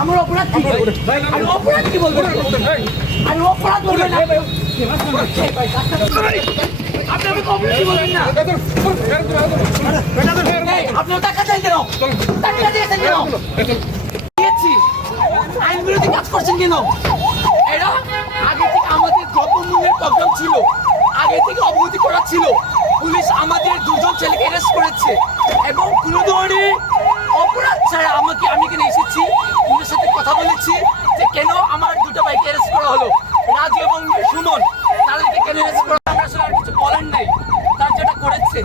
আমার অপরাধ কি? আমি অপরাধ কি বলবো? আমি অপরাধ বলবো না। আপনি আমাকে অপরাধ কি বলবেন না? এই, আপনার টাকা চাই কেন? টাকা দিয়েছেন কেন? দিয়েছি। আইন বিরোধী কাজ করছেন কেন? এরা আগে থেকে আমাদের দ্রব্যমূল্যের প্রবলেম ছিল, আগে থেকে অবগতি করা ছিল। পুলিশ আমাদের দুজন ছেলেকে অ্যারেস্ট করেছে এবং কোনো ধরনের অপরাধ ছাড়া আমি এখানে এসেছি, ওদের সাথে কথা বলেছি যে কেন আমার দুটো বাইকে অ্যারেস্ট করা হলো, রাজু এবং সুমন, তাদেরকে কেন অ্যারেস্ট করা হলো? আমরা আসলে আর কিছু বলেন নাই, তার যেটা করেছে।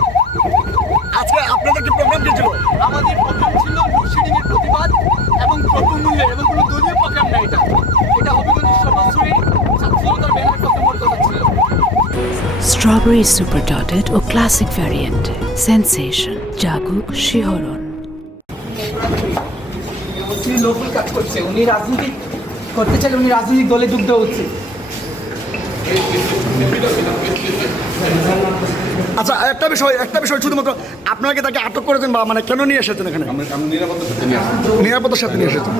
আজকে আপনাদের কি প্রোগ্রাম কি ছিল? আমাদের প্রোগ্রাম ছিল লোডশেডিং এর প্রতিবাদ এবং দ্রব্যমূল্যের, এবং কোনো দলীয় প্রোগ্রাম না। এটা হবিগঞ্জের সর্বশ্রী ছাত্র জনতার ব্যানার প্রোগ্রাম কথা ছিল। স্ট্রবেরি সুপার ডটেড ও ক্লাসিক ভ্যারিয়েন্টে সেন্সেশন জাগুক শিহরণ। তিনি লোকাল কাজ করছে, উনি রাজনীতি করতে চাইলে উনি রাজনৈতিক দলে যুক্ত হচ্ছে। আচ্ছা, একটা বিষয় শুধুমাত্র আপনাকে তাকে আটক করেছেন বা মানে কেন নিয়ে এসেছেন এখানে? আমরা নিরাপত্তার সাথে নিয়ে আসছি। নিরাপত্তার সাথে নিয়ে এসেছেন।